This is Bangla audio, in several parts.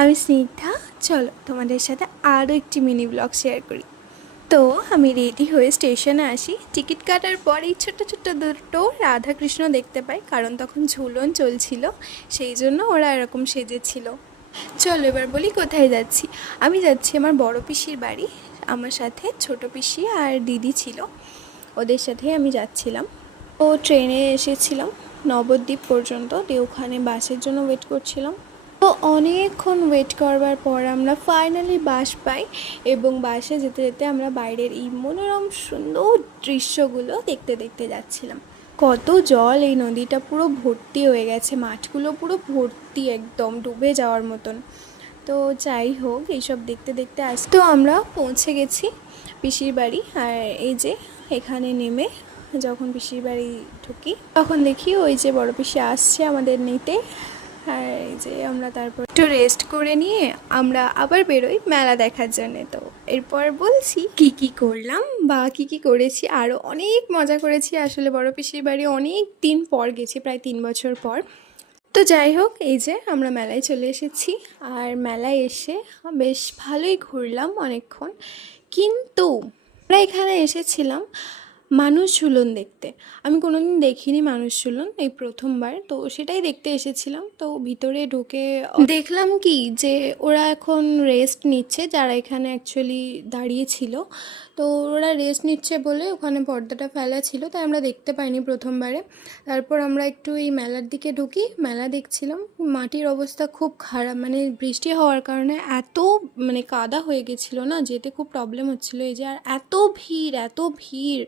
আমি স্নিগ্ধা। চলো তোমাদের সাথে আরও একটি মিনি ব্লগ শেয়ার করি। তো আমি রেডি হয়ে স্টেশনে আসি। টিকিট কাটার পরেই ছোট্ট ছোট্ট দুটো রাধাকৃষ্ণ দেখতে পাই, কারণ তখন ঝুলন চলছিল, সেই জন্য ওরা এরকম সেজেছিল। চলো এবার বলি কোথায় যাচ্ছি। আমি যাচ্ছি আমার বড় পিসির বাড়ি। আমার সাথে ছোট পিসি আর দিদি ছিল, ওদের সাথেই আমি যাচ্ছিলাম। ও ট্রেনে এসেছিলাম নবদ্বীপ পর্যন্ত, দিয়ে ওখানে বাসের জন্য ওয়েট করছিলাম। তো অনেকক্ষণ ওয়েট করবার পর আমরা ফাইনালি বাস পাই, এবং বাসে যেতে যেতে আমরা বাইরের এই মনোরম সুন্দর দৃশ্যগুলো দেখতে দেখতে যাচ্ছিলাম। কত জল, এই নদীটা পুরো ভর্তি হয়ে গেছে, মাঠগুলো পুরো ভর্তি, একদম ডুবে যাওয়ার মতন। তো যাই হোক, এইসব দেখতে দেখতে তো আমরা পৌঁছে গেছি পিসির বাড়ি। আর এই যে এখানে নেমে যখন পিসির বাড়ি ঢুকি, তখন দেখি ওই যে বড় পিসি আসছে আমাদের নিতে। আর এই যে আমরা তারপর একটু রেস্ট করে নিয়ে আমরা আবার বেরোই মেলা দেখার জন্যে। তো এরপর বলছি কি কি করলাম বা কি কি করেছি। আরও অনেক মজা করেছি আসলে। বড় পিসির বাড়ি অনেক দিন পর গেছি, প্রায় 3 বছর পর। তো যাই হোক, এই যে আমরা মেলায় চলে এসেছি। আর মেলায় এসে বেশ ভালোই ঘুরলাম অনেকক্ষণ। কিন্তু আমরা এখানে এসেছিলাম মানুষ ঝুলন দেখতে। আমি কোনোদিন দেখিনি মানুষ ঝুলন, এই প্রথমবার। তো সেটাই দেখতে এসেছিলাম। তো ভিতরে ঢুকে দেখলাম কি যে ওরা এখন রেস্ট নিচ্ছে, যারা এখানে অ্যাকচুয়ালি দাঁড়িয়েছিল। তো ওরা রেস্ট নিচ্ছে বলে ওখানে পর্দাটা ফেলা ছিল, তাই আমরা দেখতে পাইনি প্রথমবারে। তারপর আমরা একটু এই মেলার দিকে ঢুকি, মেলা দেখছিলাম। মাটির অবস্থা খুব খারাপ, মানে বৃষ্টি হওয়ার কারণে এত কাদা হয়ে গেছিলো না, যেতে খুব প্রবলেম হচ্ছিলো। এই যে আর এত ভিড়, এত ভিড়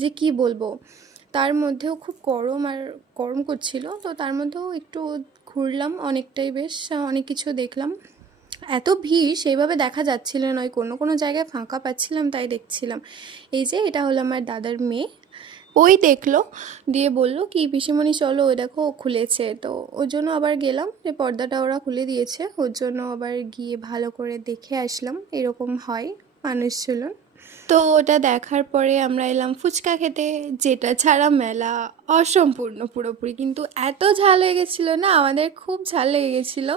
যে কি বলবো। তার মধ্যেও খুব গরম করছিল। তো তার মধ্যেও একটু ঘুরলাম অনেকটাই, বেশ অনেক কিছু দেখলাম। এত ভিড় সেইভাবে দেখা যাচ্ছিল না, ওই কোনো কোনো জায়গায় ফাঁকা পাচ্ছিলাম তাই দেখছিলাম। এই যে এটা হলো আমার দাদার মেয়ে, ওই দেখলো, দিয়ে বললো কি পিসিমণি চলো, ওই দেখো খুলেছে। তো ওর জন্য আবার গেলাম, যে পর্দাটা ওরা খুলে দিয়েছে, ওর জন্য আবার গিয়ে ভালো করে দেখে আসলাম এরকম হয় মানুষ ঝুলন। তো ওটা দেখার পরে আমরা এলাম ফুচকা খেতে, যেটা ছাড়া মেলা অসম্পূর্ণ পুরোপুরি। কিন্তু এত ঝাল হয়ে গেছিলো না, আমাদের খুব ঝাল লেগে গেছিলো।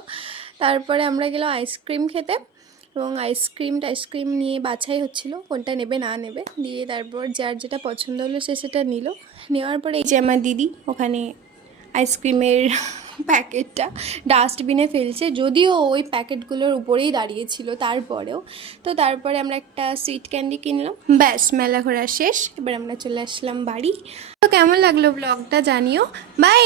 তারপরে আমরা গেলাম আইসক্রিম খেতে, এবং আইসক্রিম নিয়ে বাছাই হচ্ছিলো কোনটা নেবে না নেবে। দিয়ে তারপর যার যেটা পছন্দ হলো সে সেটা নিল। নেওয়ার পরে এই যে আমার দিদি ওখানে আইসক্রিমের প্যাকেটটা ডাস্টবিনে ফেলছে, যদিও ওই প্যাকেটগুলোর উপরেই দাঁড়িয়েছিল তারপরেও। তো তারপরে আমরা একটা সুইট ক্যান্ডি কিনলাম, ব্যাস মেলা ঘোরা শেষ। এবার আমরা চলে আসলাম বাড়ি। তো কেমন লাগলো ব্লগটা জানিও। বাই।